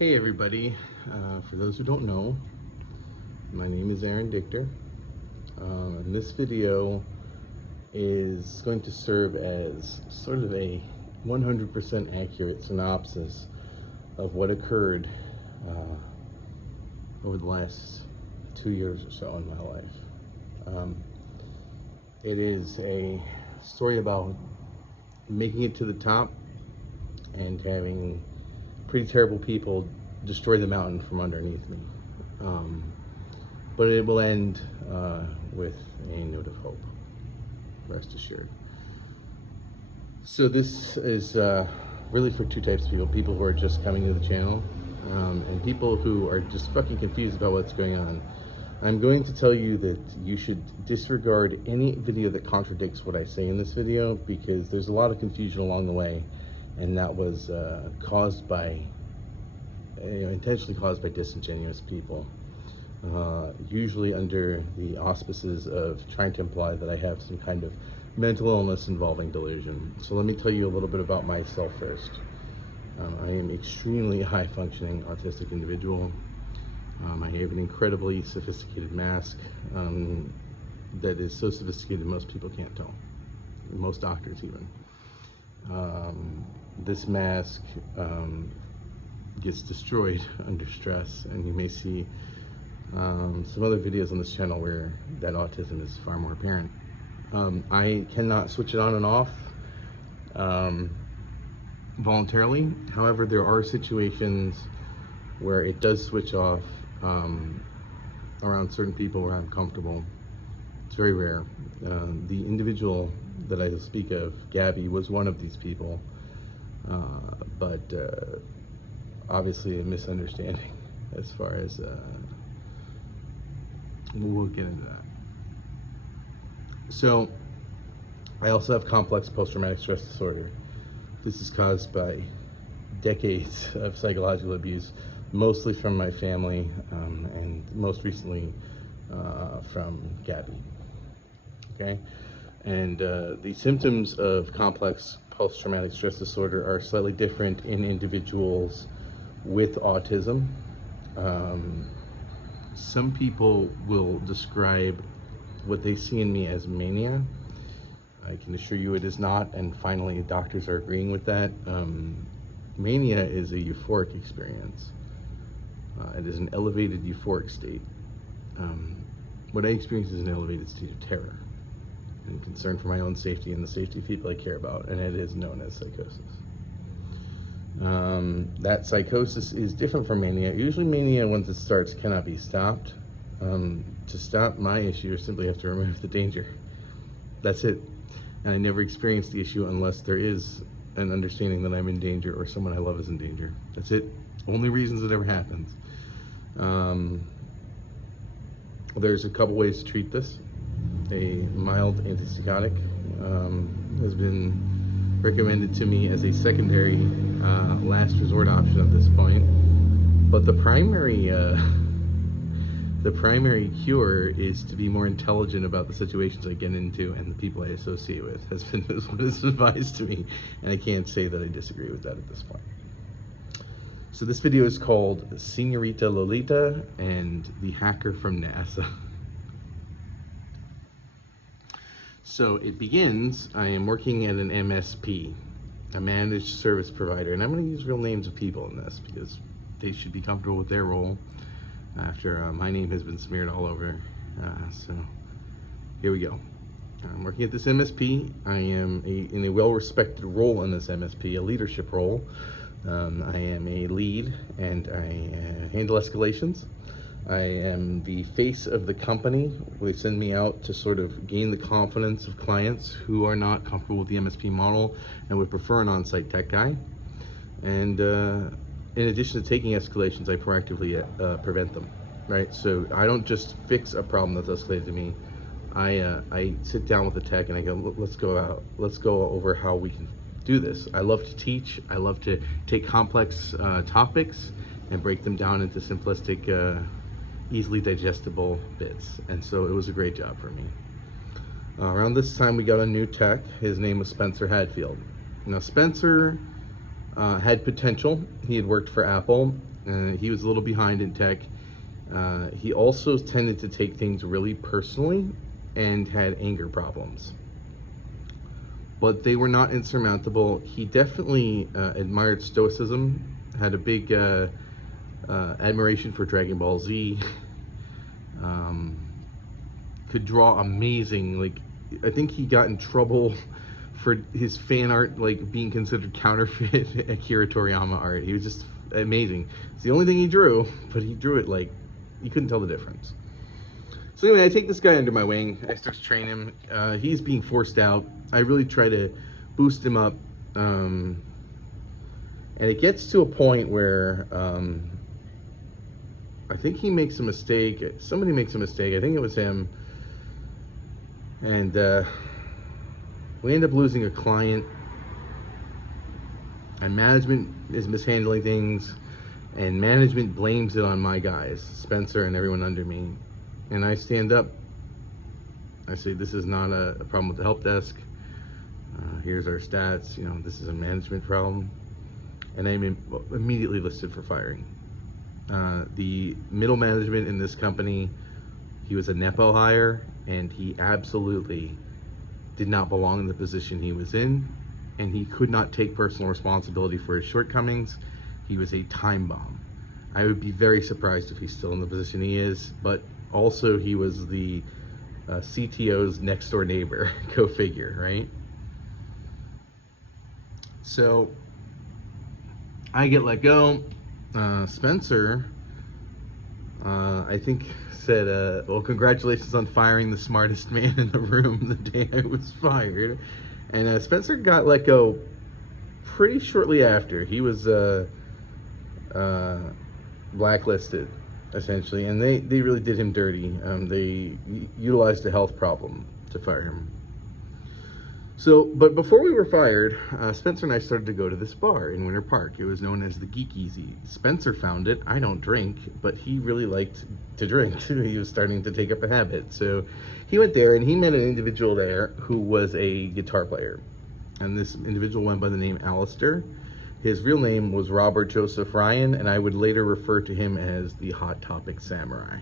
Hey everybody, for those who don't know, my name is Aaron Dichter, and this video is going to serve as sort of a 100% accurate synopsis of what occurred over the last 2 years or so in my life. It is a story about making it to the top and having pretty terrible people destroy the mountain from underneath me. But it will end with a note of hope, rest assured. So this is really for two types of people: people who are just coming to the channel, and people who are just fucking confused about what's going on. I'm going to tell you that you should disregard any video that contradicts what I say in this video, because there's a lot of confusion along the way, and that was caused by, intentionally caused by disingenuous people, usually under the auspices of trying to imply that I have some kind of mental illness involving delusion. So let me tell you a little bit about myself first. I am extremely high-functioning autistic individual. I have an incredibly sophisticated mask that is so sophisticated most people can't tell, most doctors even. This mask gets destroyed under stress, and you may see some other videos on this channel where that autism is far more apparent. I cannot switch it on and off voluntarily. However, there are situations where it does switch off around certain people where I'm comfortable. It's very rare. The individual that I speak of, Gabby, was one of these people, but obviously a misunderstanding as far as we'll get into that. So I also have complex post-traumatic stress disorder. This is caused by decades of psychological abuse, mostly from my family, and most recently from Gabby. Okay, and the symptoms of complex post-traumatic stress disorder are slightly different in individuals with autism. Some people will describe what they see in me as mania. I can assure you it is not, and finally doctors are agreeing with that. Mania is a euphoric experience. It is an elevated euphoric state. What I experience is an elevated state of terror and concern for my own safety and the safety of people I care about, and it is known as psychosis. That psychosis is different from mania. Usually mania, once it starts, cannot be stopped. To stop my issue, you simply have to remove the danger. That's it. And I never experience the issue unless there is an understanding that I'm in danger or someone I love is in danger. That's it. Only reasons it ever happens. There's a couple ways to treat this. A mild antipsychotic has been recommended to me as a secondary last resort option at this point. But the primary cure is to be more intelligent about the situations I get into and the people I associate with, is what is advised to me, and I can't say that I disagree with that at this point. So this video is called Señorita, Lolita, and the Hacker from NASA. So it begins, I am working at an MSP, a managed service provider, and I'm going to use real names of people in this because they should be comfortable with their role after my name has been smeared all over. So here we go. I'm working at this MSP. I am in a well-respected role in this MSP, a leadership role. I am a lead, and I handle escalations. I am the face of the company. They send me out to sort of gain the confidence of clients who are not comfortable with the MSP model and would prefer an on-site tech guy. And in addition to taking escalations, I proactively prevent them, right? So I don't just fix a problem that's escalated to me. I sit down with the tech and I go, let's go over how we can do this. I love to teach. I love to take complex topics and break them down into simplistic, easily digestible bits. And so it was a great job for me. Around this time, we got a new tech. His name was Spencer Hadfield. Now, Spencer had potential. He had worked for Apple, He was a little behind in tech. He also tended to take things really personally and had anger problems. But they were not insurmountable. He definitely admired stoicism, had a big admiration for Dragon Ball Z, could draw amazing, like, I think he got in trouble for his fan art, like, being considered counterfeit Akira Toriyama art. He was just amazing. It's the only thing he drew, but he drew it like, you couldn't tell the difference. So anyway, I take this guy under my wing. I start to train him. He's being forced out. I really try to boost him up. And it gets to a point where I think he makes a mistake. Somebody makes a mistake. I think it was him. And we end up losing a client. And management is mishandling things. And management blames it on my guys, Spencer and everyone under me. And I stand up. I say, this is not a problem with the help desk. Here's our stats. You know, this is a management problem. And I'm immediately listed for firing. The middle management in this company, he was a Nepo hire, and he absolutely did not belong in the position he was in, and he could not take personal responsibility for his shortcomings. He was a time bomb. I would be very surprised if he's still in the position he is, but also he was the CTO's next door neighbor. Go figure, right? So I get let go. Spencer, I think, said, well, congratulations on firing the smartest man in the room the day I was fired. And Spencer got let go pretty shortly after. He was blacklisted, essentially, and they really did him dirty. They utilized a health problem to fire him. So, but before we were fired, Spencer and I started to go to this bar in Winter Park. It was known as the Geek Easy. Spencer found it. I don't drink, but he really liked to drink too. He was starting to take up a habit. So he went there and he met an individual there who was a guitar player. And this individual went by the name Alistair. His real name was Robert Joseph Ryan, and I would later refer to him as the Hot Topic Samurai.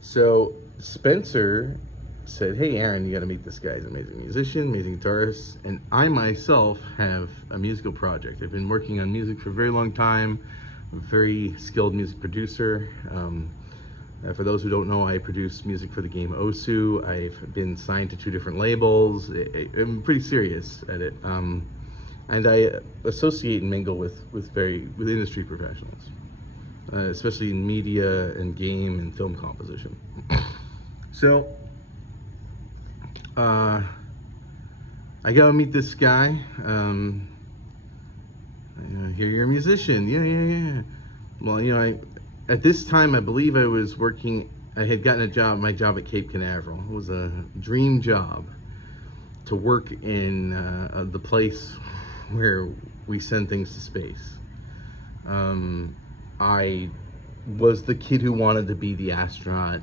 So Spencer said, hey Aaron, you gotta meet this guy. He's an amazing musician, amazing guitarist, and I myself have a musical project. I've been working on music for a very long time. I'm a very skilled music producer. For those who don't know, I produce music for the game Osu. I've been signed to 2 different labels. I'm pretty serious at it. And I associate and mingle with industry professionals, especially in media and game and film composition. So I go and meet this guy. I hear you're a musician. Yeah. Well, you know, at this time, I believe I was working. I had gotten my job at Cape Canaveral. It was a dream job to work in the place where we send things to space. I was the kid who wanted to be the astronaut,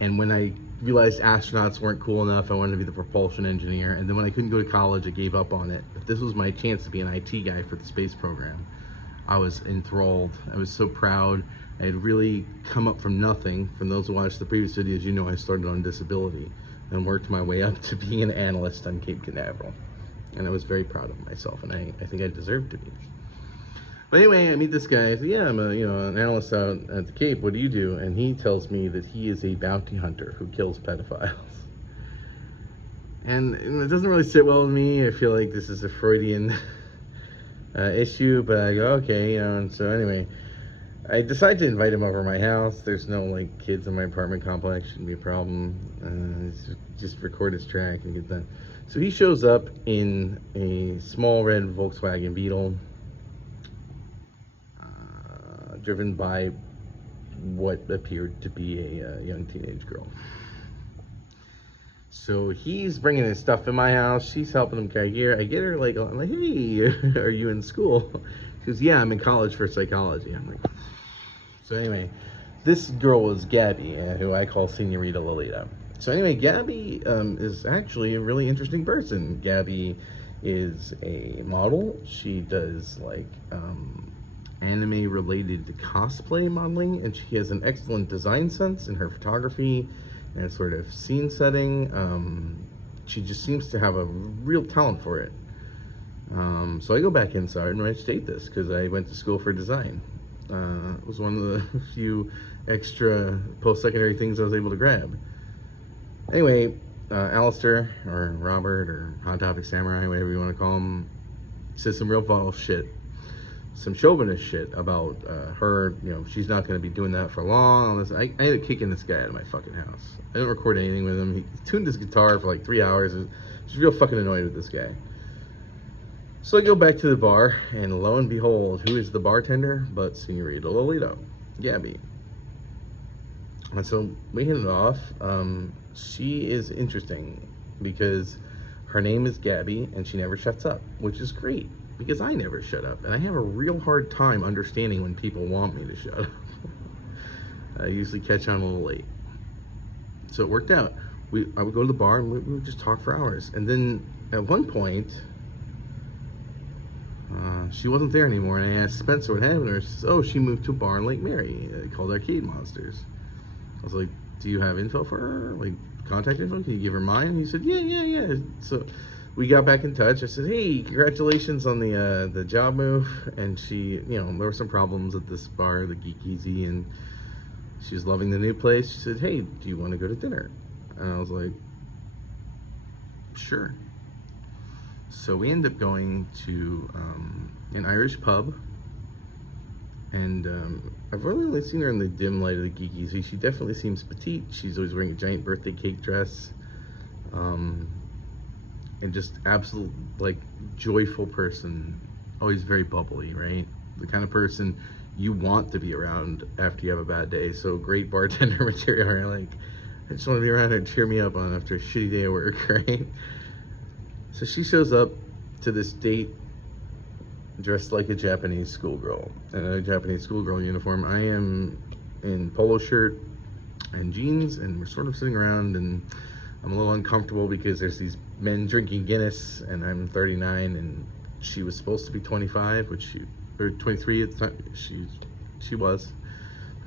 and when I realized astronauts weren't cool enough, I wanted to be the propulsion engineer. And then when I couldn't go to college, I gave up on it. But this was my chance to be an IT guy for the space program. I was enthralled. I was so proud. I had really come up from nothing. From those who watched the previous videos, you know I started on disability and worked my way up to being an analyst on Cape Canaveral. And I was very proud of myself, and I think I deserved to be. But anyway, I meet this guy. I say, yeah, I'm an analyst out at the Cape. What do you do? And he tells me that he is a bounty hunter who kills pedophiles. And it doesn't really sit well with me. I feel like this is a Freudian issue, but I go, okay, and so anyway, I decide to invite him over to my house. There's no, like, kids in my apartment complex. Shouldn't be a problem. Just record his track and get done. So he shows up in a small red Volkswagen Beetle, driven by what appeared to be a young teenage girl. So he's bringing his stuff in my house. She's helping him carry gear. I get her, like, I'm like, hey, are you in school? She goes, yeah, I'm in college for psychology. I'm like, so anyway, this girl was Gabby, who I call Señorita Lolita. So anyway, Gabby is actually a really interesting person. Gabby is a model. She does, like, anime related to cosplay modeling, and she has an excellent design sense in her photography and sort of scene setting. She just seems to have a real talent for it. So I go back inside and I state this because I went to school for design. It was one of the few extra post-secondary things I was able to grab. Anyway, Alistair, or Robert, or Hot Topic Samurai, whatever you want to call him, says some real foul shit, some chauvinist shit about her, you know, she's not going to be doing that for long. I ended up kicking this guy out of my fucking house. I didn't record anything with him. He tuned his guitar for like 3 hours. I was real fucking annoyed with this guy. So I go back to the bar, and lo and behold, who is the bartender but Señorita Lolita, Gabby. And so we hit it off. She is interesting because her name is Gabby, and she never shuts up, which is great because I never shut up, and I have a real hard time understanding when people want me to shut up. I usually catch on a little late. So it worked out. I would go to the bar, and we would just talk for hours. And then at one point, she wasn't there anymore, and I asked Spencer what happened to her. She says, oh, she moved to a bar in Lake Mary called Arcade Monsters. I was like, do you have info for her? Like, contact info? Can you give her mine? And he said, yeah. So we got back in touch. I said, hey, congratulations on the job move. And she, you know, there were some problems at this bar, the Geek Easy, and she was loving the new place. She said, hey, do you want to go to dinner? And I was like, sure. So we ended up going to an Irish pub, and I've really only seen her in the dim light of the Geek Easy. She definitely seems petite. She's always wearing a giant birthday cake dress, and just absolute, like, joyful person, always very bubbly, right? The kind of person you want to be around after you have a bad day. So great bartender material, right? Like, I just want to be around her and cheer me up on after a shitty day of work, right? So she shows up to this date dressed like a Japanese schoolgirl, in a Japanese schoolgirl uniform. I am in polo shirt and jeans, and we're sort of sitting around, and I'm a little uncomfortable because there's these men drinking Guinness, and I'm 39, and she was supposed to be 25, or 23 at the time. She was.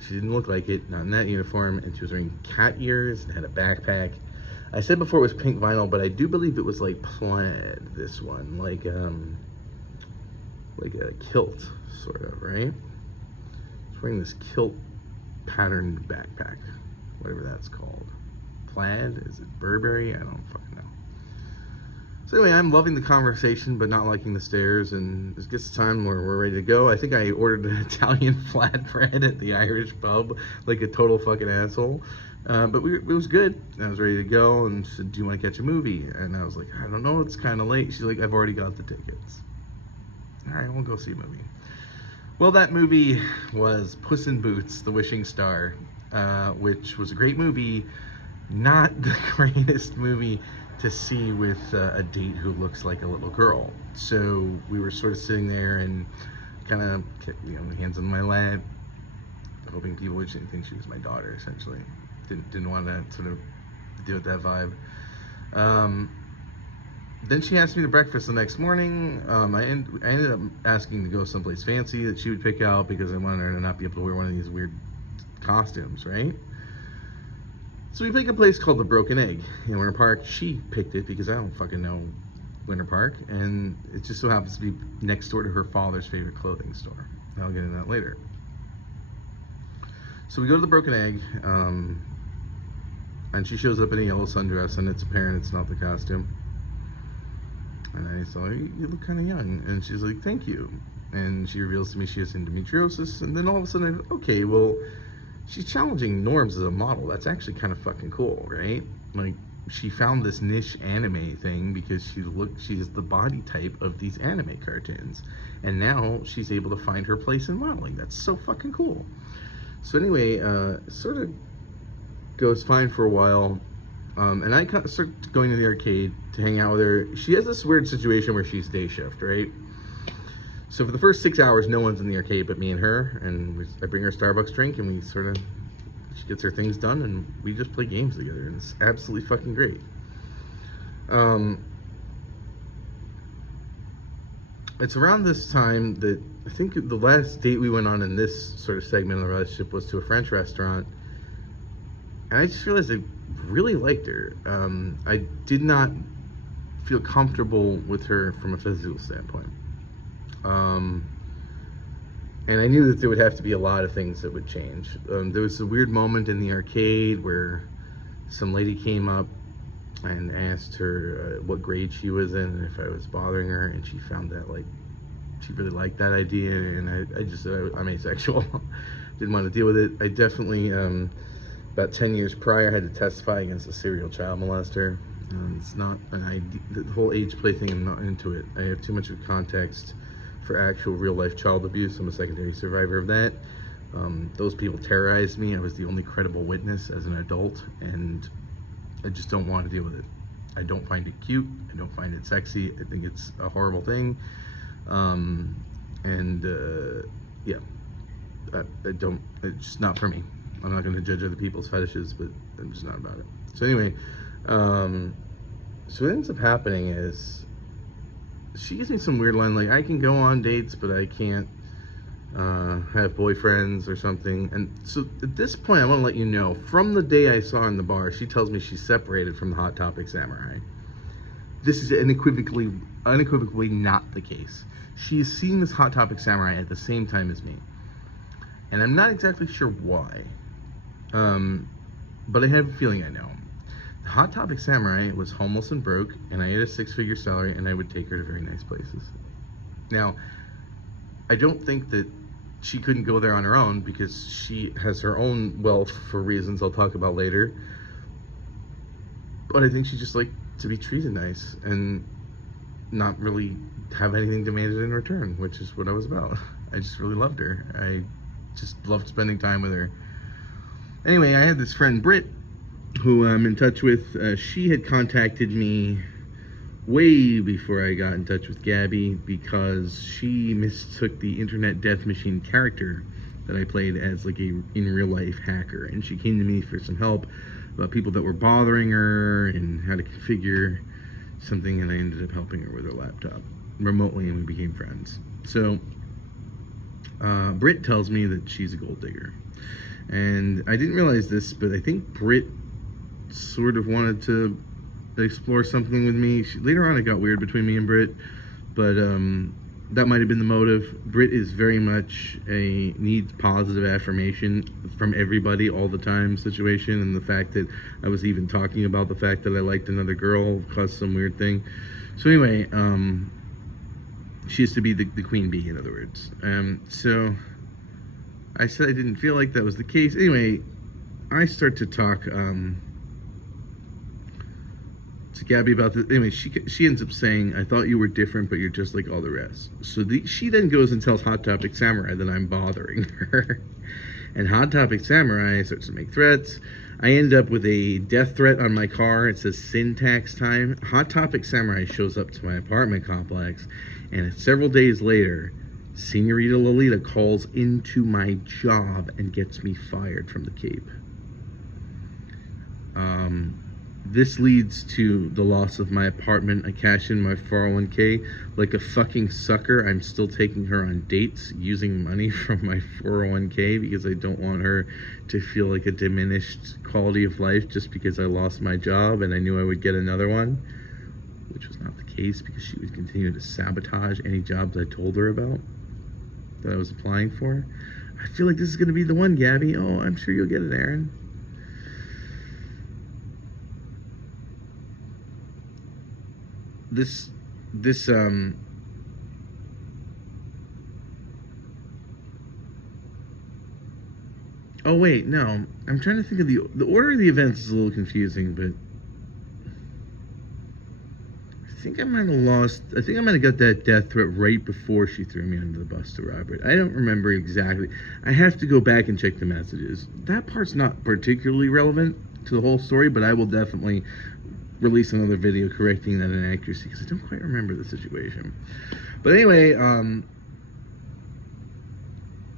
She didn't look like it, not in that uniform, and she was wearing cat ears and had a backpack. I said before it was pink vinyl, but I do believe it was like plaid, this one, like a kilt, sort of, right? She's wearing this kilt patterned backpack, whatever that's called. Plaid? Is it Burberry? I don't fucking know. So anyway, I'm loving the conversation, but not liking the stares, and it gets the time where we're ready to go. I think I ordered an Italian flatbread at the Irish pub, like a total fucking asshole. But it was good. I was ready to go, and she said, do you want to catch a movie? And I was like, I don't know, it's kind of late. She's like, I've already got the tickets. All right, we'll go see a movie. Well, that movie was Puss in Boots, The Wishing Star, which was a great movie, not the greatest movie to see with a date who looks like a little girl. So we were sort of sitting there and kind of, you know, hands on my lap, hoping people would think she was my daughter, essentially. Didn't want to sort of deal with that vibe. Then she asked me to breakfast the next morning. I ended up asking to go someplace fancy that she would pick out because I wanted her to not be able to wear one of these weird costumes, right? So we picked a place called the Broken Egg in Winter Park. She picked it because I don't fucking know Winter Park, and it just so happens to be next door to her father's favorite clothing store. I'll get into that later. So we go to the Broken Egg, and she shows up in a yellow sundress, and it's apparent it's not the costume. And I said, you look kind of young. And she's like, thank you. And she reveals to me she has endometriosis. And then all of a sudden, okay, well, she's challenging norms as a model. That's actually kind of fucking cool, right? Like, she found this niche anime thing because she's the body type of these anime cartoons. And now she's able to find her place in modeling. That's so fucking cool. So anyway, sort of goes fine for a while. And I kind of start going to the arcade to hang out with her. She has this weird situation where she's day shift, right? So for the first 6 hours, no one's in the arcade but me and her. And I bring her a Starbucks drink, and we sort of, she gets her things done, and we just play games together. And it's absolutely fucking great. it's around this time that I think the last date we went on in this sort of segment of the relationship was to a French restaurant, and I just realized I really liked her. I did not feel comfortable with her from a physical standpoint. And I knew that there would have to be a lot of things that would change. There was a weird moment in the arcade where some lady came up and asked her what grade she was in and if I was bothering her, and she found that like she really liked that idea, and I just said I'm asexual. Didn't want to deal with it. I definitely about 10 years prior had to testify against a serial child molester. It's not an idea, the whole age play thing, I'm not into it. I have too much of context for actual real life child abuse. I'm a secondary survivor of that. Those people terrorized me. I was the only credible witness as an adult, and I just don't want to deal with it. I don't find it cute. I don't find it sexy. I think it's a horrible thing. Yeah, I don't, it's just not for me. I'm not going to judge other people's fetishes, but I'm just not about it. So anyway, so what ends up happening is she gives me some weird line like, I can go on dates, but I can't have boyfriends or something. And so at this point, I want to let you know, from the day I saw her in the bar, she tells me she's separated from the Hot Topic Samurai. This is unequivocally not the case. She is seeing this Hot Topic Samurai at the same time as me, and I'm not exactly sure why, but I have a feeling I know. The Hot Topic Samurai was homeless and broke, and I had a 6-figure salary, and I would take her to very nice places. Now, I don't think that she couldn't go there on her own, because she has her own wealth for reasons I'll talk about later, but I think she just liked to be treated nice and not really have anything demanded in return, which is what I was about. I just really loved her. I just loved spending time with her. Anyway, I had this friend Britt who I'm in touch with. She had contacted me way before I got in touch with Gabby, because she mistook the Internet Death Machine character that I played as like a in real life hacker, and she came to me for some help about people that were bothering her and how to configure something, and I ended up helping her with her laptop remotely, and we became friends. So Britt tells me that she's a gold digger, and I didn't realize this, but I think Britt sort of wanted to explore something with me. Later on it got weird between me and Britt, but that might have been the motive. Britt is very much a needs positive affirmation from everybody all the time situation, and the fact that I was even talking about the fact that I liked another girl caused some weird thing. So anyway, she used to be the queen bee, in other words. So I said I didn't feel like that was the case. Anyway, I start to talk to Gabby about this. Anyway, she ends up saying, I thought you were different, but you're just like all the rest. So she then goes and tells Hot Topic Samurai that I'm bothering her. And Hot Topic Samurai starts to make threats. I end up with a death threat on my car. It says syntax time. Hot Topic Samurai shows up to my apartment complex, and several days later, Señorita Lolita calls into my job and gets me fired from the Cape. This leads to the loss of my apartment. I cash in my 401k. Like a fucking sucker, I'm still taking her on dates using money from my 401k because I don't want her to feel like a diminished quality of life just because I lost my job and I knew I would get another one, which was not the case, because she would continue to sabotage any jobs I told her about that I was applying for. I feel like this is going to be the one, Gabby. Oh, I'm sure you'll get it, Aaron. Oh wait, no. I'm trying to think of the order of the events is a little confusing, but I think I might have got that death threat right before she threw me under the bus to Robert. I don't remember exactly. I have to go back and check the messages. That part's not particularly relevant to the whole story, but I will definitely release another video correcting that inaccuracy, because I don't quite remember the situation. But anyway,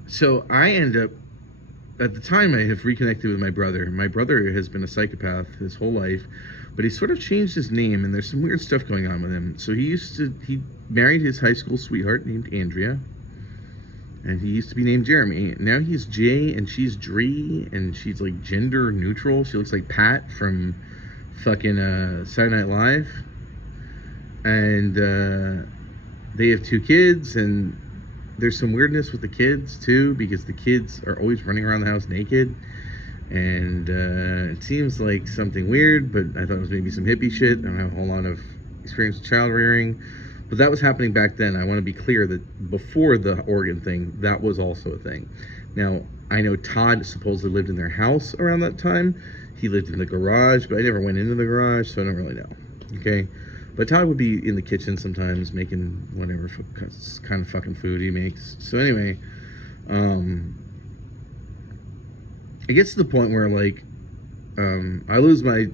so I end up at the time, I have reconnected with my brother. My brother has been a psychopath his whole life, but he sort of changed his name, and there's some weird stuff going on with him. So he married his high school sweetheart named Andrea, and he used to be named Jeremy. Now he's Jay, and she's Dree, and she's like gender neutral. She looks like Pat from fucking Saturday Night Live. And they have 2 kids, and there's some weirdness with the kids too, because the kids are always running around the house naked, and it seems like something weird, but I thought it was maybe some hippie shit. I don't have a whole lot of experience with child rearing, but that was happening back then. I want to be clear that before the Oregon thing, that was also a thing. Now, I know Todd supposedly lived in their house around that time. He lived in the garage, but I never went into the garage, so I don't really know. Okay? But Todd would be in the kitchen sometimes making whatever kind of fucking food he makes. So anyway, it gets to the point where, like, I lose my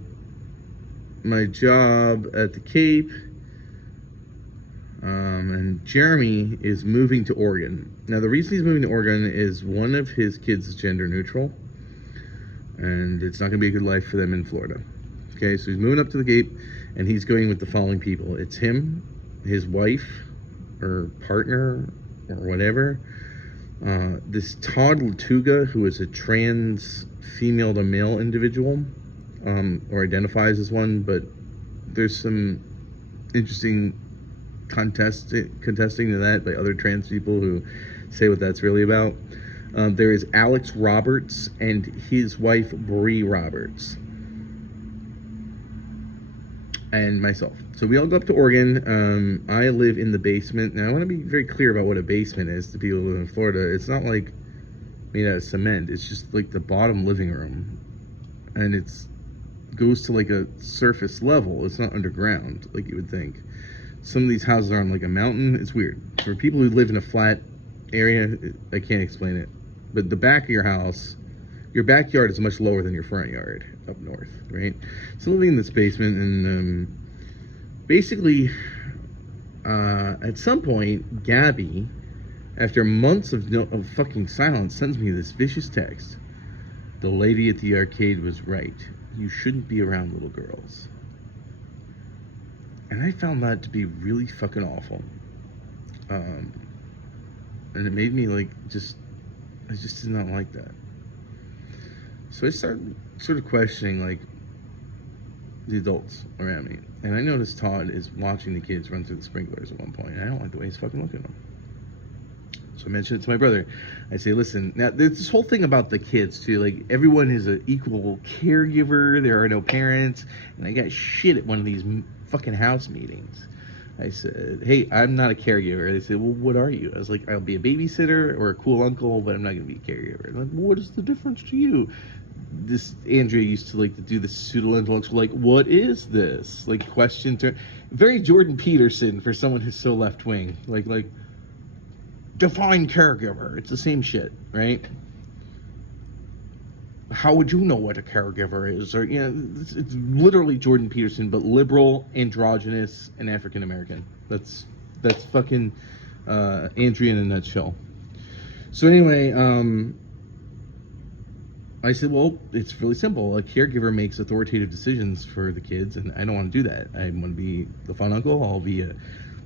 job at the Cape, and Jeremy is moving to Oregon. Now, the reason he's moving to Oregon is one of his kids is gender neutral, and it's not going to be a good life for them in Florida. Okay, so he's moving up to the Cape, and he's going with the following people. It's him, his wife, or partner, or whatever. This Todd Latuga, who is a trans female to male individual, or identifies as one, but there's some interesting contesting to that by other trans people who say what that's really about. There is Alex Roberts and his wife, Bree Roberts. And myself. So we all go up to Oregon. I live in the basement. Now I want to be very clear about what a basement is to people who live in Florida. It's not like made out of cement. It's just like the bottom living room, and it's goes to like a surface level. It's not underground like you would think. Some of these houses are on like a mountain. It's weird. For people who live in a flat area, I can't explain it. But the back of your house, your backyard is much lower than your front yard up north, right? So living in this basement, and basically, at some point, Gabby, after months of fucking silence, sends me this vicious text. The lady at the arcade was right. You shouldn't be around little girls. And I found that to be really fucking awful. And it made me like, I just did not like that. So I started sort of questioning, like, the adults around me. And I noticed Todd is watching the kids run through the sprinklers at one point, and I don't like the way he's fucking looking at them. So I mentioned it to my brother. I say, listen, now there's this whole thing about the kids, too. Like, everyone is an equal caregiver. There are no parents. And I got shit at one of these fucking house meetings. I said, hey, I'm not a caregiver. They said, well, what are you? I was like, I'll be a babysitter or a cool uncle, but I'm not going to be a caregiver. I'm like, well, what is the difference to you? This Andrea used to like to do this pseudo-intellectual, like, what is this? Like, question turn. Very Jordan Peterson for someone who's so left-wing. Like, define caregiver. It's the same shit, right? How would you know what a caregiver is? Or, you know, it's literally Jordan Peterson, but liberal, androgynous, and African American. That's fucking Andrea in a nutshell. So anyway, I said, well, it's really simple. A caregiver makes authoritative decisions for the kids, and I don't want to do that. I want to be the fun uncle. I'll be a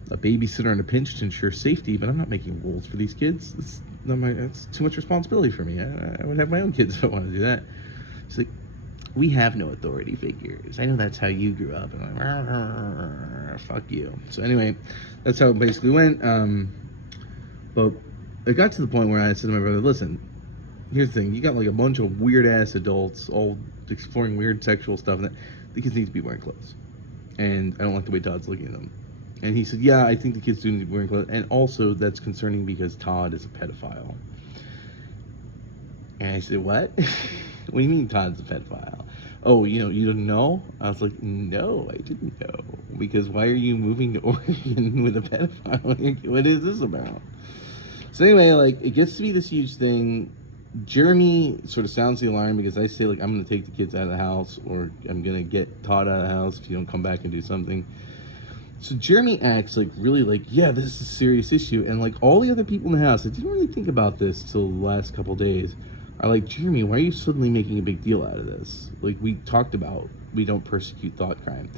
babysitter in a pinch to ensure safety, but I'm not making rules for these kids. It's too much responsibility for me. I would have my own kids if I want to do that. It's like, we have no authority figures. I know that's how you grew up. And I'm like, fuck you. So anyway, that's how it basically went. But it got to the point where I said to my brother, listen, here's the thing. You got like a bunch of weird-ass adults all exploring weird sexual stuff, and the kids need to be wearing clothes. And I don't like the way Todd's looking at them. And he said, yeah, I think the kids do need to be wearing clothes. And also, that's concerning because Todd is a pedophile. And I said, what? What do you mean Todd's a pedophile? Oh, you didn't know? I was like, no, I didn't know. Because why are you moving to Oregon with a pedophile? What is this about? So anyway, like, it gets to be this huge thing. Jeremy sort of sounds the alarm because I say, like, I'm going to take the kids out of the house, or I'm going to get Todd out of the house if you don't come back and do something. So Jeremy acts like really like, yeah, this is a serious issue. And like all the other people in the house, I didn't really think about this till the last couple days, are like, Jeremy, why are you suddenly making a big deal out of this? Like, we talked about, we don't persecute thought crime.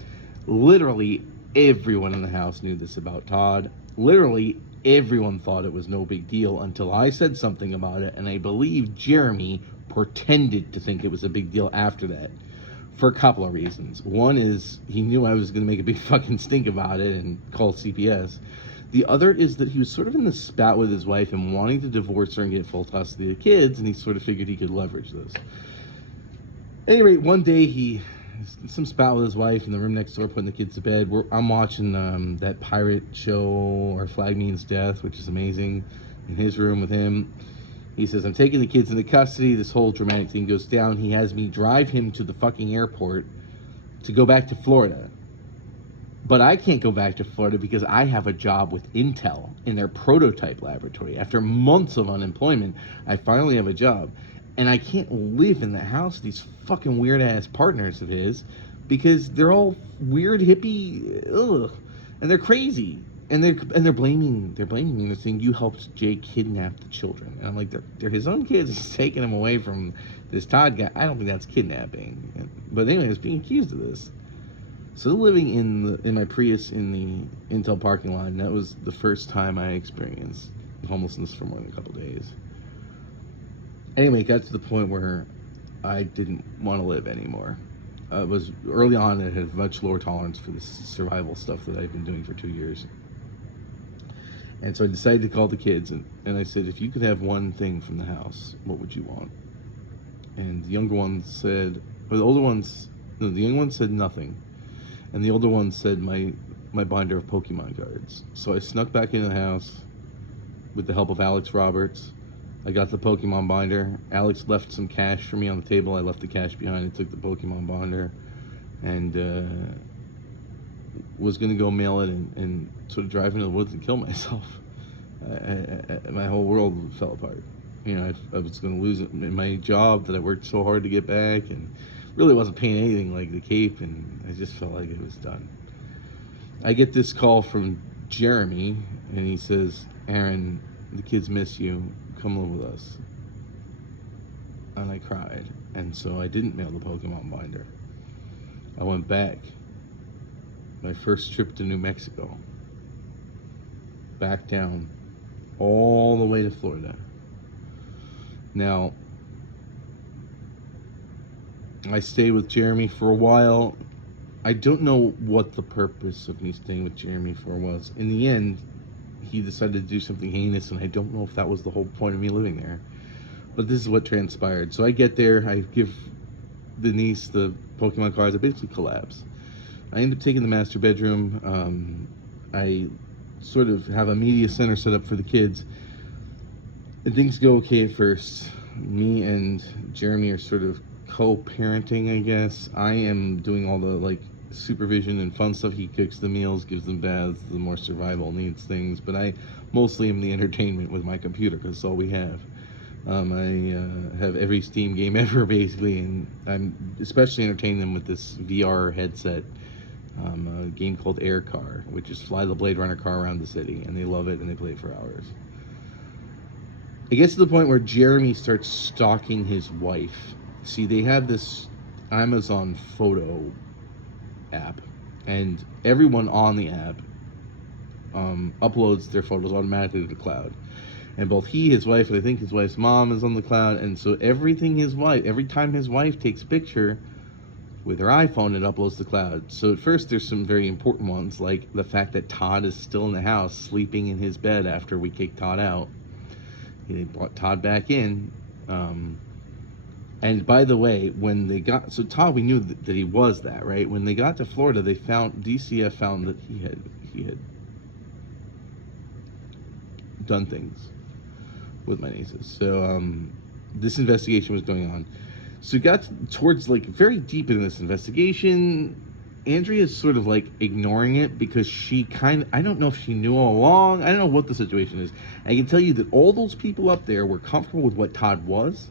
Literally everyone in the house knew this about Todd. Literally everyone thought it was no big deal until I said something about it, and I believe Jeremy pretended to think it was a big deal after that, for a couple of reasons. One is he knew I was going to make a big fucking stink about it and call CPS. The other is that he was sort of in the spat with his wife and wanting to divorce her and get full custody of the kids, and he sort of figured he could leverage this. At any rate, one day he some spat with his wife in the room next door, putting the kids to bed. I'm watching that pirate show, Our Flag Means Death, which is amazing, in his room with him. He says, I'm taking the kids into custody. This whole dramatic thing goes down. He has me drive him to the fucking airport to go back to Florida. But I can't go back to Florida because I have a job with Intel in their prototype laboratory. After months of unemployment, I finally have a job. And I can't live in the house with these fucking weird-ass partners of his because they're all weird hippie, and they're crazy. And they're blaming me. They're saying, you helped Jay kidnap the children. And I'm like, they're his own kids. He's taking them away from this Todd guy. I don't think that's kidnapping. But anyway, I was being accused of this. So living in my Prius in the Intel parking lot, and that was the first time I experienced homelessness for more than a couple days. Anyway, it got to the point where I didn't want to live anymore. It was early on, I had much lower tolerance for this survival stuff that I've been doing for 2 years. And so I decided to call the kids, and I said, if you could have one thing from the house, what would you want? And the younger one said, or the older ones, no, the young one said nothing. And the older one said my binder of Pokemon cards. So I snuck back into the house with the help of Alex Roberts. I got the Pokemon binder. Alex left some cash for me on the table. I left the cash behind and took the Pokemon binder, and was going to go mail it and sort of drive into the woods and kill myself. My whole world fell apart. You know, I was going to lose it in my job that I worked so hard to get back, and really wasn't paying anything like the Cape, and I just felt like it was done. I get this call from Jeremy, and he says, Aaron, the kids miss you. Come live with us. And I cried, and so I didn't mail the Pokemon binder. I went back. My first trip to New Mexico. Back down all the way to Florida. Now, I stayed with Jeremy for a while. I don't know what the purpose of me staying with Jeremy for was. In the end, he decided to do something heinous, and I don't know if that was the whole point of me living there. But this is what transpired. So I get there, I give the niece the Pokemon cards, I basically collapse. I end up taking the master bedroom. I sort of have a media center set up for the kids. And things go okay at first. Me and Jeremy are sort of co-parenting, I guess. I am doing all the supervision and fun stuff. He cooks the meals, gives them baths, the more survival needs things. But I mostly am the entertainment with my computer because it's all we have. I have every Steam game ever basically, and I'm especially entertaining them with this VR headset. A game called Air Car, which is fly the Blade Runner car around the city, and they love it and they play it for hours. It gets to the point where Jeremy starts stalking his wife. See, they have this Amazon photo app, and everyone on the app uploads their photos automatically to the cloud. And both he, his wife, and I think his wife's mom is on the cloud, and so every time his wife takes a picture with her iPhone, it uploads to the cloud. So at first there's some very important ones, like the fact that Todd is still in the house, sleeping in his bed after we kicked Todd out. They brought Todd back in. And by the way, when they got, so Todd, we knew that he was that, right? When they got to Florida, they found, DCF found that he had done things with my nieces. So this investigation was going on. So it got towards very deep in this investigation. Andrea's sort of ignoring it because she I don't know if she knew all along. I don't know what the situation is. I can tell you that all those people up there were comfortable with what Todd was,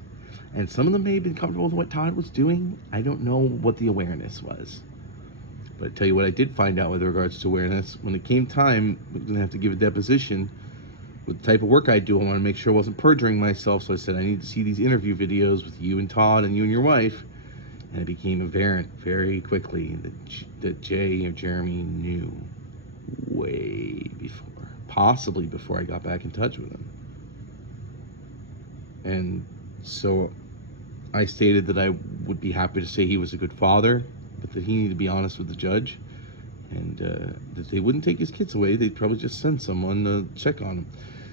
and some of them may have been comfortable with what Todd was doing. I don't know what the awareness was. But I tell you what I did find out with regards to awareness. When it came time, we were going to have to give a deposition. with the type of work I do, I want to make sure I wasn't perjuring myself. So I said, I need to see these interview videos with you and Todd and you and your wife. And it became apparent very quickly that Jay or Jeremy knew way before, possibly before I got back in touch with him. And so I stated that I would be happy to say he was a good father, but that he needed to be honest with the judge, and that they wouldn't take his kids away. They'd probably just send someone to check on him.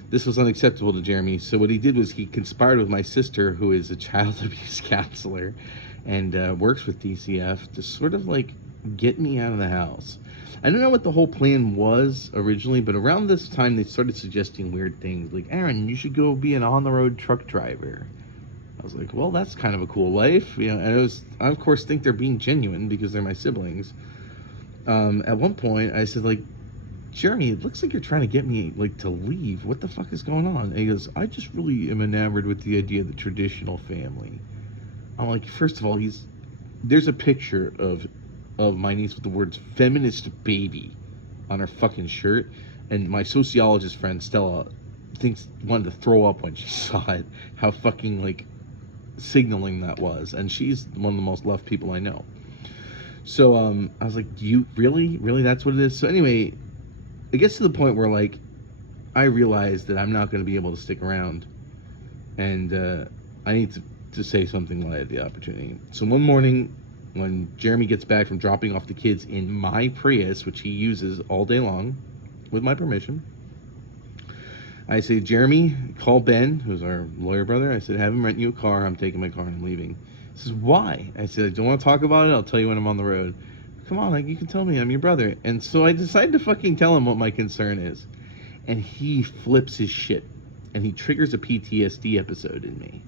This was unacceptable to Jeremy, so what he did was he conspired with my sister, who is a child abuse counselor and works with DCF, to sort of like get me out of the house. I don't know what the whole plan was originally, but around this time they started suggesting weird things, like, Aaron, you should go be an on-the-road truck driver. I was like, well, that's kind of a cool life, you know. And I of course think they're being genuine because they're my siblings. At one point I said, like, Jeremy, it looks like you're trying to get me like to leave. What the fuck is going on? And he goes, I just really am enamored with the idea of the traditional family. I'm like, first of all, there's a picture of my niece with the words feminist baby on her fucking shirt, and my sociologist friend Stella wanted to throw up when she saw it, how fucking like signaling that was. And she's one of the most loved people I know. So I was like, you really that's what it is? So anyway, it gets to the point where like I realize that I'm not going to be able to stick around, and I need to say something while I had the opportunity. So one morning when Jeremy gets back from dropping off the kids in my Prius, which he uses all day long with my permission, I say, Jeremy, call Ben, who's our lawyer brother. I said, have him rent you a car. I'm taking my car and I'm leaving. He says, why? I said, I don't want to talk about it. I'll tell you when I'm on the road. Come on, like, you can tell me, I'm your brother. And so I decided to fucking tell him what my concern is. And he flips his shit. And he triggers a PTSD episode in me.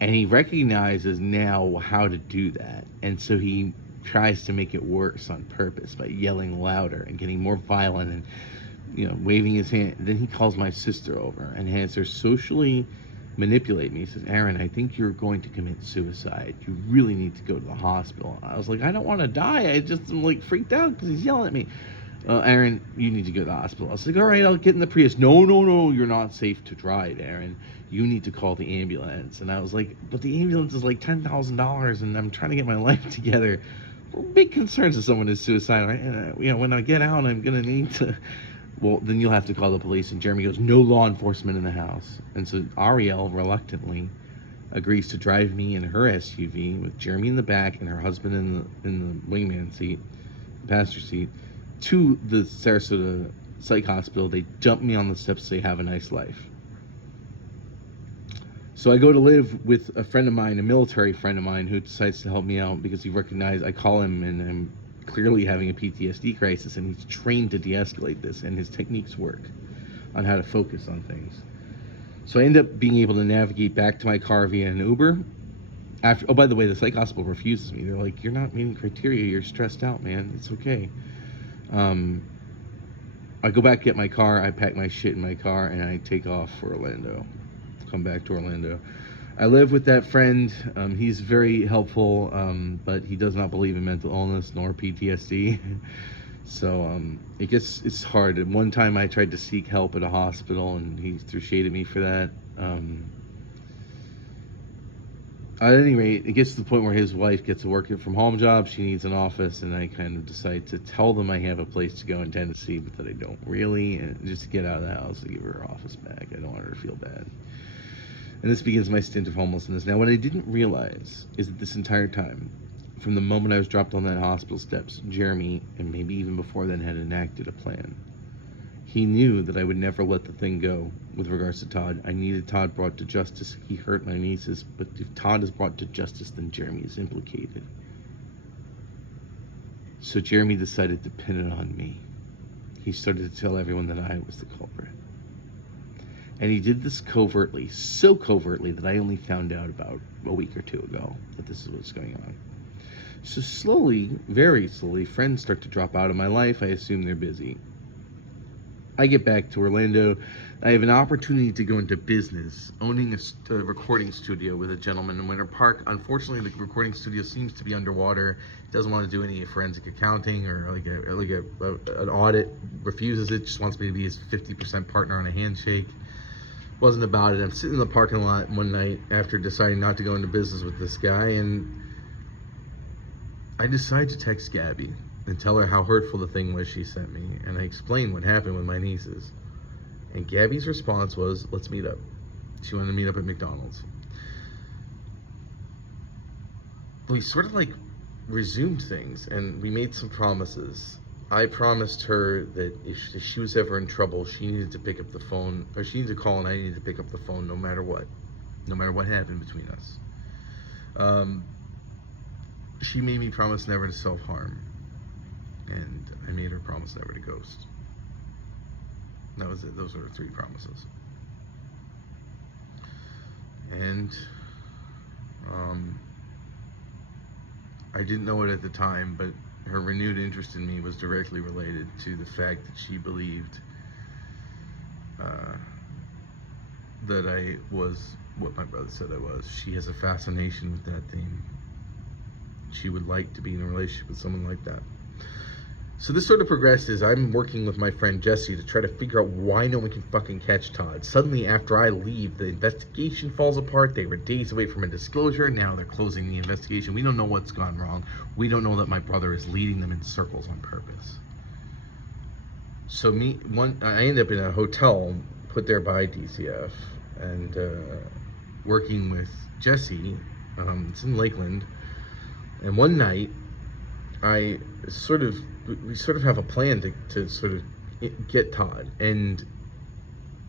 And he recognizes now how to do that. And so he tries to make it worse on purpose by yelling louder and getting more violent and, you know, waving his hand. Then he calls my sister over and has her socially manipulate me. He says, Aaron, I think you're going to commit suicide. You really need to go to the hospital. I was like, I don't want to die. I just am like freaked out because he's yelling at me. Aaron, you need to go to the hospital. I was like, all right, I'll get in the Prius. No, you're not safe to drive, Aaron. You need to call the ambulance. And I was like, but the ambulance is like $10,000 and I'm trying to get my life together. Big concerns if someone is suicidal, right? And, you know, when I get out, I'm going to need to, well, then you'll have to call the police. And Jeremy goes, no law enforcement in the house. And so Ariel reluctantly agrees to drive me in her SUV with Jeremy in the back and her husband in the wingman seat, the passenger seat, to the Sarasota Psych Hospital. They dump me on the steps, say, have a nice life. So I go to live with a friend of mine, a military friend of mine, who decides to help me out because he recognized, I call him and I'm clearly having a PTSD crisis, and he's trained to de-escalate this, and his techniques work on how to focus on things. So I end up being able to navigate back to my car via an Uber. Oh, by the way, the psych hospital refuses me. They're like, you're not meeting criteria, you're stressed out, man, it's okay. I go back, get my car, I pack my shit in my car, and I take off for Orlando. Come back to Orlando. I live with that friend. He's very helpful, but he does not believe in mental illness nor PTSD. So it's hard. And one time I tried to seek help at a hospital, and he threw shade at me for that. At any rate, it gets to the point where his wife gets a working from home job. She needs an office, and I kind of decide to tell them I have a place to go in Tennessee, but that I don't really, and just to get out of the house to give her her office back. I don't want her to feel bad. And this begins my stint of homelessness. Now, what I didn't realize is that this entire time, from the moment I was dropped on that hospital steps, Jeremy, and maybe even before then, had enacted a plan. He knew that I would never let the thing go with regards to Todd. I needed Todd brought to justice. He hurt my nieces, but if Todd is brought to justice, then Jeremy is implicated. So Jeremy decided to pin it on me. He started to tell everyone that I was the culprit. And he did this covertly, so covertly that I only found out about a week or two ago that this is what's going on. So slowly, very slowly, friends start to drop out of my life. I assume they're busy. I get back to Orlando. I have an opportunity to go into business, owning a recording studio with a gentleman in Winter Park. Unfortunately, the recording studio seems to be underwater. Doesn't want to do any forensic accounting or an audit. Refuses it. Just wants me to be his 50% partner on a handshake. Wasn't about it. I'm sitting in the parking lot one night after deciding not to go into business with this guy, and I decided to text Gabby and tell her how hurtful the thing was she sent me, and I explained what happened with my nieces. And Gabby's response was, let's meet up. She wanted to meet up at McDonald's. We sort of like resumed things, and we made some promises. I promised her that if she was ever in trouble, she needed to pick up the phone, or she needed to call, and I needed to pick up the phone no matter what happened between us. She made me promise never to self-harm, and I made her promise never to ghost. That was it. Those were 3 promises. And I didn't know it at the time, but her renewed interest in me was directly related to the fact that she believed that I was what my brother said I was. She has a fascination with that thing. She would like to be in a relationship with someone like that. So this sort of progressed as I'm working with my friend Jesse to try to figure out why no one can fucking catch Todd. Suddenly, after I leave, the investigation falls apart. They were days away from a disclosure. Now they're closing the investigation. We don't know what's gone wrong. We don't know that my brother is leading them in circles on purpose. So I end up in a hotel put there by DCF and working with Jesse. It's in Lakeland. And one night, we sort of have a plan to sort of get Todd, and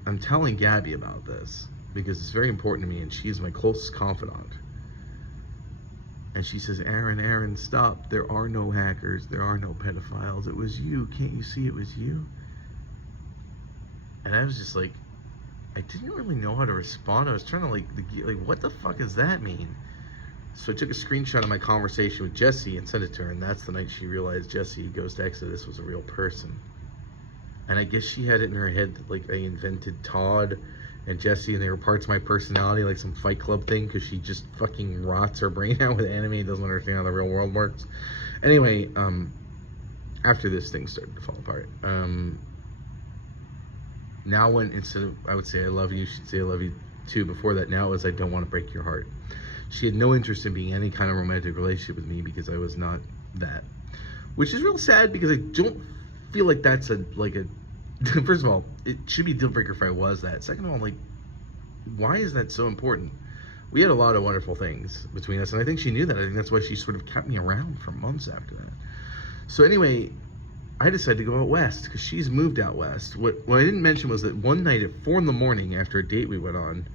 I'm telling Gabby about this because it's very important to me, and she's my closest confidant. And she says, Aaron, stop. There are no hackers. There are no pedophiles. It was you. Can't you see it was you? And I was just like, I didn't really know how to respond. I was trying to like, what the fuck does that mean? So I took a screenshot of my conversation with Jesse and sent it to her, and that's the night she realized Jesse Goes to Exodus was a real person. And I guess she had it in her head that like I invented Todd and Jesse and they were parts of my personality, like some Fight Club thing, because she just fucking rots her brain out with anime and doesn't understand how the real world works. Anyway, after this thing started to fall apart, now when instead of I would say I love you, she'd say I love you too. Before that, now it was I don't want to break your heart. She had no interest in being any kind of romantic relationship with me because I was not that, which is real sad because I don't feel like that's first of all, it should be a deal breaker if I was that. Second of all, like, why is that so important? We had a lot of wonderful things between us, and I think she knew that. I think that's why she sort of kept me around for months after that. So anyway, I decided to go out west because she's moved out west. What I didn't mention was that one night at 4 a.m. after a date we went on,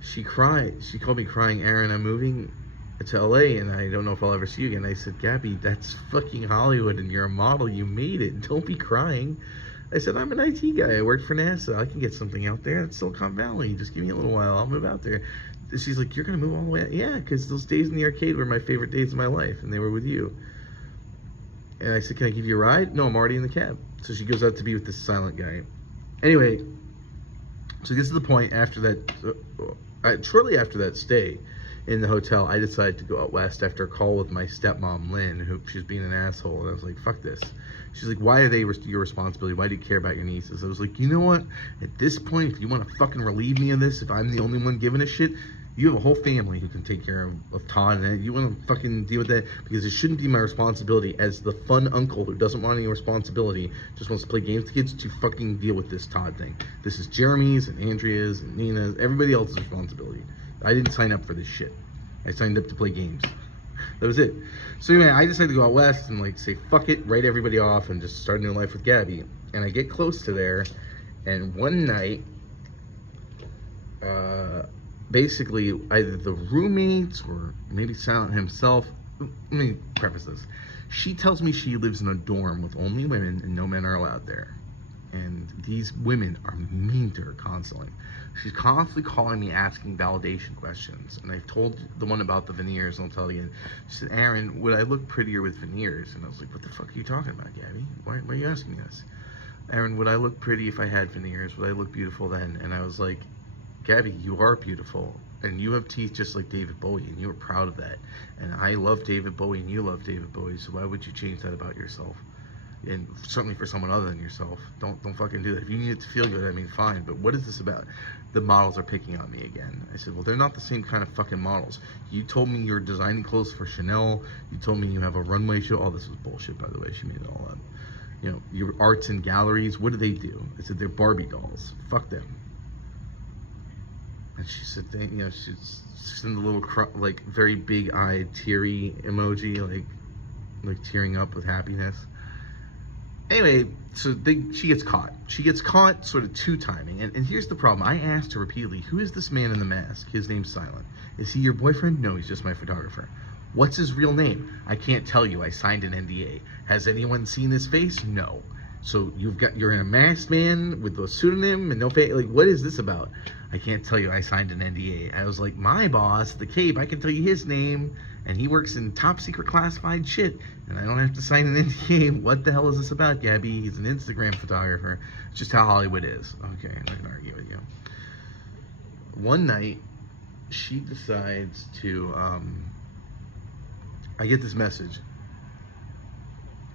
she cried. She called me crying, Aaron, I'm moving to LA and I don't know if I'll ever see you again. I said, Gabby, that's fucking Hollywood and you're a model. You made it. Don't be crying. I said, I'm an IT guy. I work for NASA. I can get something out there. It's Silicon Valley. Just give me a little while. I'll move out there. She's like, you're going to move all the way out? Yeah, because those days in the arcade were my favorite days of my life and they were with you. And I said, can I give you a ride? No, I'm already in the cab. So she goes out to be with this silent guy. Anyway, so this is the point after that. Shortly after that stay in the hotel, I decided to go out west after a call with my stepmom, Lynn, who she was being an asshole. And I was like, fuck this. She's like, why are they your responsibility? Why do you care about your nieces? I was like, you know what? At this point, if you want to fucking relieve me of this, if I'm the only one giving a shit, you have a whole family who can take care of Todd, and you want to fucking deal with that because it shouldn't be my responsibility as the fun uncle who doesn't want any responsibility, just wants to play games with kids, to fucking deal with this Todd thing. This is Jeremy's and Andrea's and Nina's, everybody else's responsibility. I didn't sign up for this shit. I signed up to play games. That was it. So anyway, I decided to go out west and like say fuck it, write everybody off, and just start a new life with Gabby. And I get close to there, and one night, basically either the roommates or maybe Silent himself, let me preface this. She tells me she lives in a dorm with only women and no men are allowed there. And these women are mean to her constantly. She's constantly calling me asking validation questions. And I've told the one about the veneers, and I'll tell it again. She said, Aaron, would I look prettier with veneers? And I was like, what the fuck are you talking about, Gabby? Why are you asking me this? Aaron, would I look pretty if I had veneers? Would I look beautiful then? And I was like, Gabby, you are beautiful. And you have teeth just like David Bowie, and you were proud of that. And I love David Bowie, and you love David Bowie, so why would you change that about yourself? And certainly for someone other than yourself. Don't fucking do that. If you need it to feel good, I mean, fine. But what is this about? The models are picking on me again. I said, well, they're not the same kind of fucking models. You told me you're designing clothes for Chanel. You told me you have a runway show. All this was bullshit, by the way. She made it all up. You know, your arts and galleries. What do? I said, they're Barbie dolls. Fuck them. And she said, you know, she's sent a little, like, very big-eyed, teary emoji, like tearing up with happiness. Anyway, so she gets caught. She gets caught sort of two-timing. And here's the problem. I asked her repeatedly, who is this man in the mask? His name's Silent. Is he your boyfriend? No, he's just my photographer. What's his real name? I can't tell you. I signed an NDA. Has anyone seen his face? No. So you're in a masked man with a pseudonym and no face. Like, what is this about? I can't tell you. I signed an NDA. I was like, my boss, the Cape, I can tell you his name, and he works in top secret classified shit, and I don't have to sign an NDA. What the hell is this about, Gabby? He's an Instagram photographer. It's just how Hollywood is. Okay, I'm not gonna argue with you. One night, she decides to, I get this message.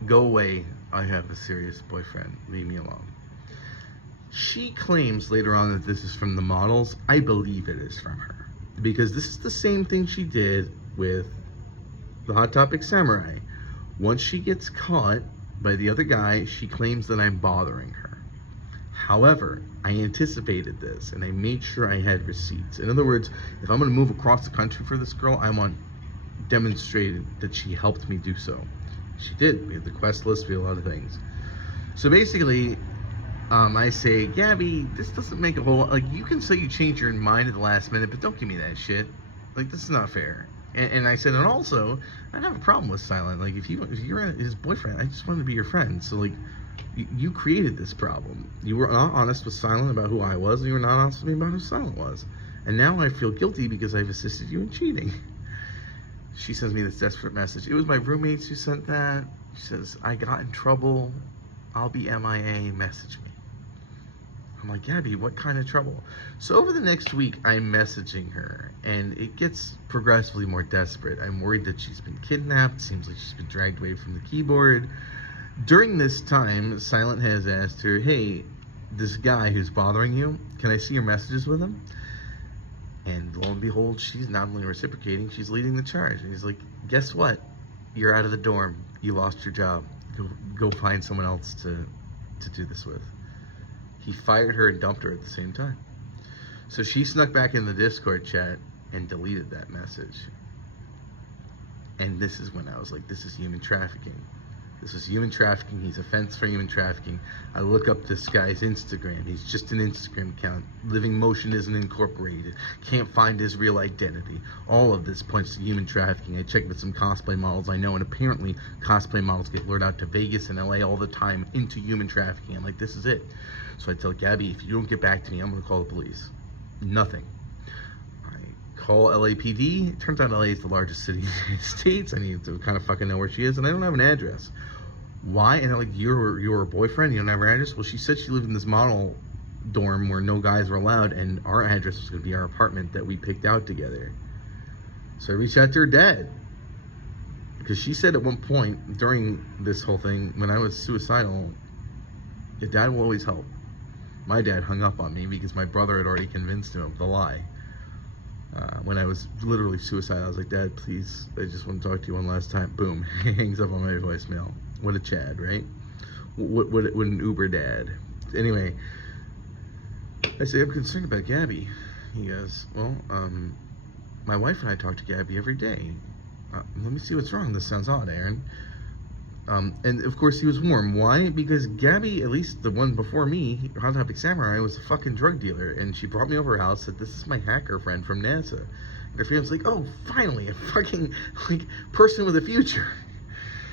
Go away. I have a serious boyfriend. Leave me alone. She claims later on that this is from the models. I believe it is from her. Because this is the same thing she did with the Hot Topic Samurai. Once she gets caught by the other guy, she claims that I'm bothering her. However, I anticipated this and I made sure I had receipts. In other words, if I'm going to move across the country for this girl, I want demonstrated that she helped me do so. She did. We had the quest list, we had a lot of things. So basically, I say, Gabby, this doesn't make a whole lot. Like, you can say you change your mind at the last minute, but don't give me that shit. Like, this is not fair. And I said, and also, I don't have a problem with Silent. Like, if you're his boyfriend, I just wanted to be your friend. So, like, you created this problem. You were not honest with Silent about who I was, and you were not honest with me about who Silent was. And now I feel guilty because I've assisted you in cheating. She sends me this desperate message. It was my roommates who sent that. She says, I got in trouble. I'll be MIA. Message me. I'm like, Gabby, what kind of trouble? So over the next week, I'm messaging her, and it gets progressively more desperate. I'm worried that she's been kidnapped. Seems like she's been dragged away from the keyboard. During this time, Silent has asked her, hey, this guy who's bothering you, can I see your messages with him? And lo and behold, she's not only reciprocating, she's leading the charge. And he's like, guess what? You're out of the dorm. You lost your job. Go find someone else to do this with. He fired her and dumped her at the same time. So she snuck back in the Discord chat and deleted that message. And this is when I was like, this is human trafficking. This is human trafficking. He's a fence for human trafficking. I look up this guy's Instagram. He's just an Instagram account. Living Motion isn't incorporated. Can't find his real identity. All of this points to human trafficking. I checked with some cosplay models I know, and apparently cosplay models get lured out to Vegas and LA all the time into human trafficking. I'm like, this is it. So I tell Gabby, if you don't get back to me, I'm going to call the police. Nothing. I call LAPD. It turns out LA is the largest city in the United States. I need to kind of fucking know where she is, and I don't have an address. Why? And they're like, you're her boyfriend? You don't have her address? Well, she said she lived in this model dorm where no guys were allowed, and our address was going to be our apartment that we picked out together. So I reached out to her dad, because she said at one point during this whole thing, when I was suicidal, your dad will always help. My dad hung up on me because my brother had already convinced him of the lie. When I was literally suicidal, I was like, Dad, please, I just want to talk to you one last time. Boom, he hangs up on my voicemail. What a Chad, right? What an Uber dad. Anyway, I say, I'm concerned about Gabby. He goes, well, my wife and I talk to Gabby every day. Let me see what's wrong. This sounds odd, Aaron. And of course he was warm. Why? Because Gabby, at least the one before me, Hot Topic Samurai, was a fucking drug dealer, and she brought me over her house, said, this is my hacker friend from NASA. And her family's like, oh, finally, a fucking, like, person with a future.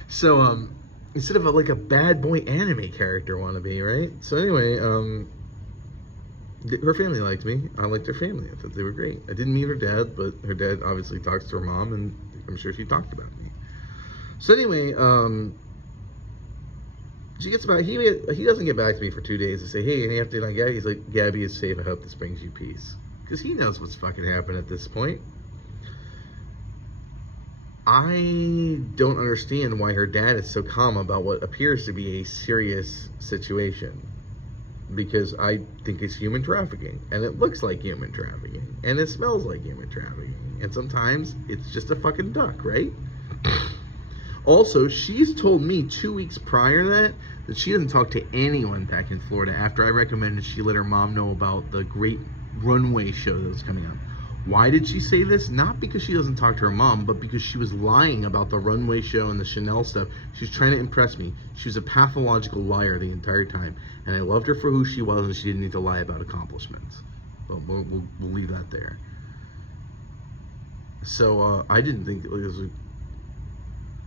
So, instead of a bad boy anime character wannabe, right? So anyway, her family liked me. I liked her family. I thought they were great. I didn't meet her dad, but her dad obviously talks to her mom, and I'm sure she talked about me. So anyway, She gets back. He doesn't get back to me for 2 days to say, hey, any update on Gabby? He's like, Gabby is safe. I hope this brings you peace. Because he knows what's fucking happened at this point. I don't understand why her dad is so calm about what appears to be a serious situation. Because I think it's human trafficking. And it looks like human trafficking. And it smells like human trafficking. And sometimes it's just a fucking duck, right? Also, she's told me 2 weeks prior to that she doesn't talk to anyone back in Florida after I recommended she let her mom know about the great runway show that was coming up. Why did she say this? Not because she doesn't talk to her mom, but because she was lying about the runway show and the Chanel stuff. She's trying to impress me. She was a pathological liar the entire time. And I loved her for who she was, and she didn't need to lie about accomplishments. But we'll leave that there. So I didn't think it was...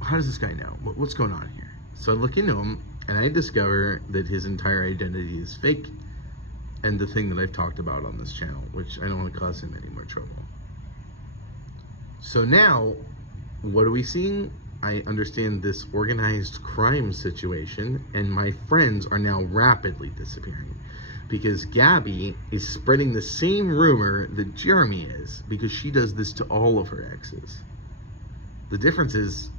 How does this guy know? What's going on here? So I look into him, and I discover that his entire identity is fake, and the thing that I've talked about on this channel, which I don't want to cause him any more trouble. So now, what are we seeing? I understand this organized crime situation, and my friends are now rapidly disappearing, because Gabby is spreading the same rumor that Jeremy is, because she does this to all of her exes. The difference is,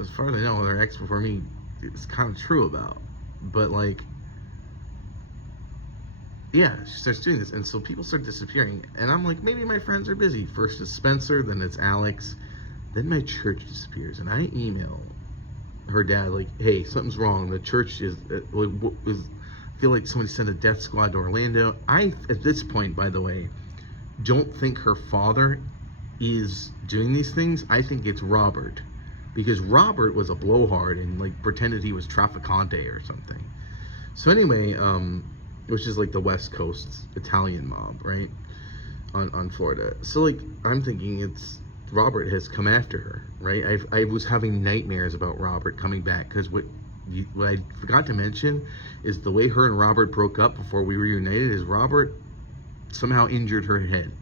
as far as I know, their ex before me, it's kind of true about. But like, yeah, she starts doing this, and so people start disappearing, and I'm like, maybe my friends are busy. First it's Spencer, then it's Alex, then my church disappears, and I email her dad like, hey, something's wrong. The church is I feel like somebody sent a death squad to Orlando. I, at this point, by the way, don't think her father is doing these things. I think it's Robert. Because Robert was a blowhard and like pretended he was Trafficante or something. So anyway, which is like the West Coast Italian mob, right? On Florida. So like, I'm thinking it's Robert has come after her, right? I was having nightmares about Robert coming back, because what I forgot to mention is the way her and Robert broke up before we reunited is Robert somehow injured her head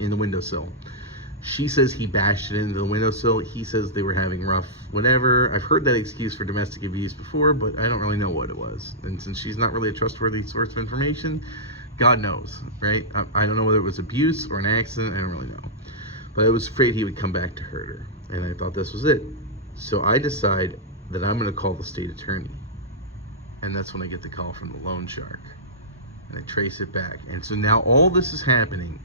in the windowsill. She says he bashed it into the windowsill. He says they were having rough whatever. I've heard that excuse for domestic abuse before, but I don't really know what it was. And since she's not really a trustworthy source of information, God knows, right? I don't know whether it was abuse or an accident. I don't really know. But I was afraid he would come back to hurt her. And I thought this was it. So I decide that I'm going to call the state attorney. And that's when I get the call from the loan shark. And I trace it back. And so now all this is happening.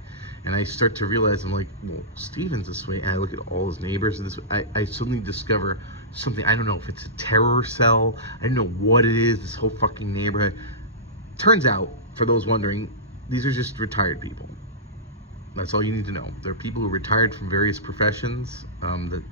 And I start to realize, I'm like, well, Steven's this way. And I look at all his neighbors and this way. I suddenly discover something. I don't know if it's a terror cell. I don't know what it is, this whole fucking neighborhood. Turns out, for those wondering, these are just retired people. That's all you need to know. They're people who retired from various professions, that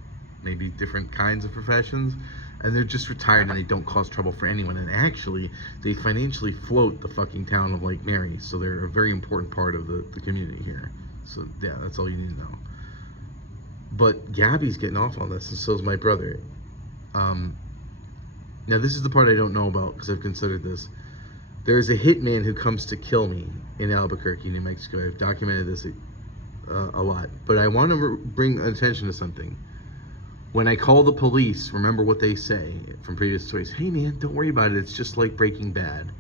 maybe different kinds of professions. And they're just retired and they don't cause trouble for anyone. And actually, they financially float the fucking town of Lake Mary. So they're a very important part of the community here. So yeah, that's all you need to know. But Gabby's getting off on this, and so is my brother. Now this is the part I don't know about, because I've considered this. There's a hitman who comes to kill me in Albuquerque, New Mexico. I've documented this a lot. But I want to bring attention to something. When I call the police, remember what they say from previous stories. Hey man, don't worry about it. It's just like Breaking Bad.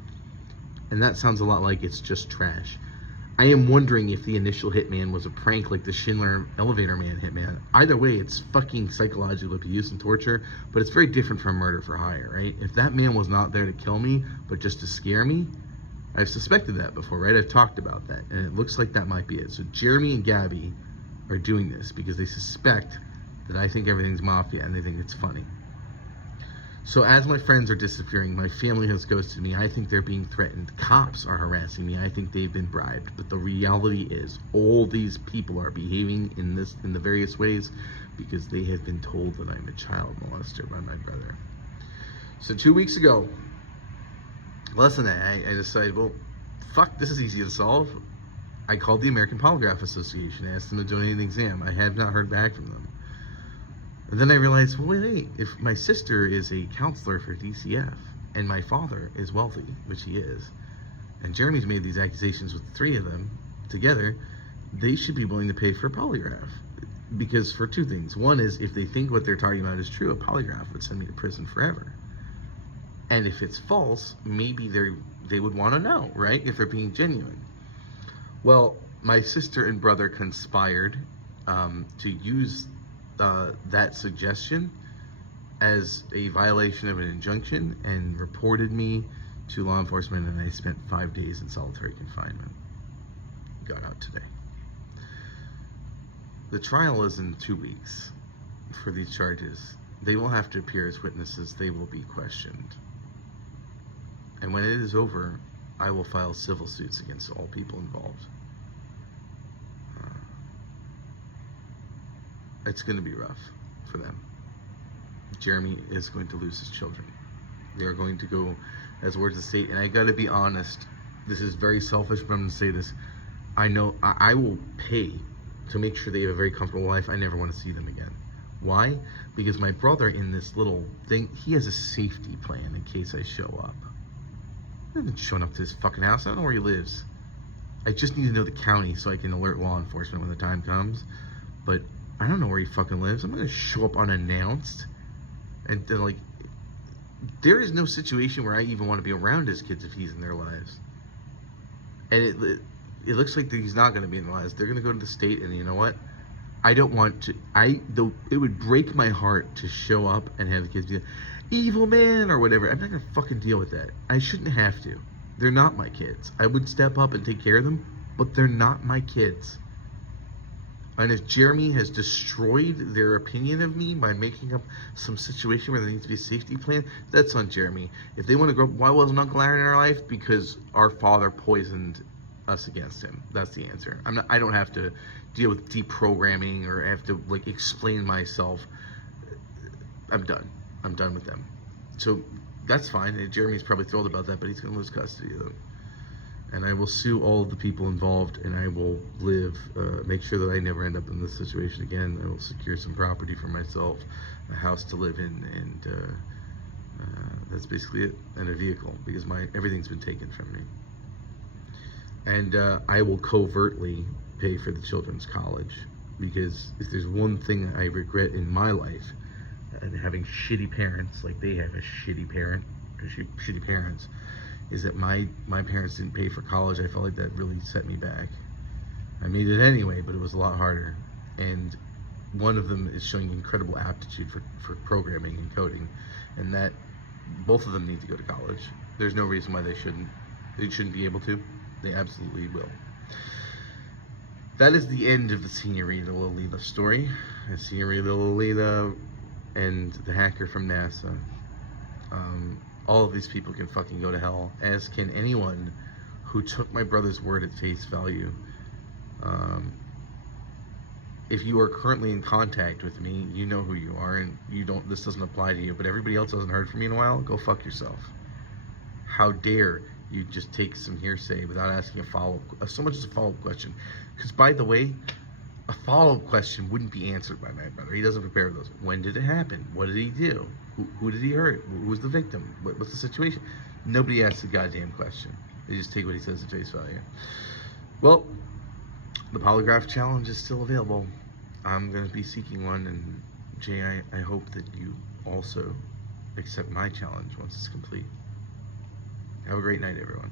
And that sounds a lot like It's Just Trash. I am wondering if the initial hitman was a prank like the Schindler Elevator Man hitman. Either way, it's fucking psychological abuse and torture, but it's very different from murder for hire, right? If that man was not there to kill me, but just to scare me, I've suspected that before, right? I've talked about that, and it looks like that might be it. So Jeremy and Gabby are doing this because they suspect that I think everything's mafia and they think it's funny. So as my friends are disappearing, my family has ghosted me. I think they're being threatened. Cops are harassing me. I think they've been bribed. But the reality is, all these people are behaving in the various ways because they have been told that I'm a child molester by my brother. So 2 weeks ago, less than that, I decided, well, fuck, this is easy to solve. I called the American Polygraph Association, asked them to donate an exam. I have not heard back from them. And then I realized, well, wait, if my sister is a counselor for DCF, and my father is wealthy, which he is, and Jeremy's made these accusations with the three of them together, they should be willing to pay for a polygraph. Because for two things. One is, if they think what they're talking about is true, a polygraph would send me to prison forever. And if it's false, maybe they would want to know, right? If they're being genuine. Well, my sister and brother conspired to use that suggestion as a violation of an injunction and reported me to law enforcement, and I spent 5 days in solitary confinement. Got out today. The trial is in 2 weeks for these charges. They will have to appear as witnesses. They will be questioned. And when it is over, I will file civil suits against all people involved. It's going to be rough for them. Jeremy is going to lose his children. They are going to go as wards of the state. And I got to be honest, this is very selfish, but I'm going to say this. I know I will pay to make sure they have a very comfortable life. I never want to see them again. Why? Because my brother in this little thing, he has a safety plan in case I show up. I haven't shown up to his fucking house. I don't know where he lives. I just need to know the county so I can alert law enforcement when the time comes. But I don't know where he fucking lives. I'm not going to show up unannounced. And then, like, there is no situation where I even want to be around his kids if he's in their lives. And it looks like that he's not going to be in their lives. They're going to go to the state, and you know what? I don't want to. It would break my heart to show up and have the kids be like, evil man or whatever. I'm not going to fucking deal with that. I shouldn't have to. They're not my kids. I would step up and take care of them, but they're not my kids. And if Jeremy has destroyed their opinion of me by making up some situation where there needs to be a safety plan, that's on Jeremy. If they want to grow up, why wasn't Uncle Aaron in our life? Because our father poisoned us against him. That's the answer. I don't have to deal with deprogramming or have to like explain myself. I'm done. I'm done with them. So that's fine. And Jeremy's probably thrilled about that, but he's going to lose custody of them. And I will sue all of the people involved, and I will make sure that I never end up in this situation again. I will secure some property for myself, a house to live in, and that's basically it, and a vehicle, because everything's been taken from me. And I will covertly pay for the children's college, because if there's one thing I regret in my life, and having shitty parents, like they have a shitty parent, or shitty parents, is that my parents didn't pay for college. I felt like that really set me back. I made it anyway, but it was a lot harder. And one of them is showing incredible aptitude for programming and coding, and that both of them need to go to college. There's no reason why they shouldn't. They shouldn't be able to. They absolutely will. That is the end of the Señorita Lolita story. Señorita Lolita and the hacker from NASA. All of these people can fucking go to hell, as can anyone who took my brother's word at face value. If you are currently in contact with me, you know who you are, and this doesn't apply to you, but everybody else hasn't heard from me in a while, go fuck yourself. How dare you just take some hearsay without asking so much as a follow-up question. Because, by the way, a follow-up question wouldn't be answered by my brother. He doesn't prepare those. When did it happen? What did he do? Who did he hurt? Who was the victim? What's the situation? Nobody asks a goddamn question. They just take what he says at face value. Well, the polygraph challenge is still available. I'm going to be seeking one, and Jay, I hope that you also accept my challenge once it's complete. Have a great night, everyone.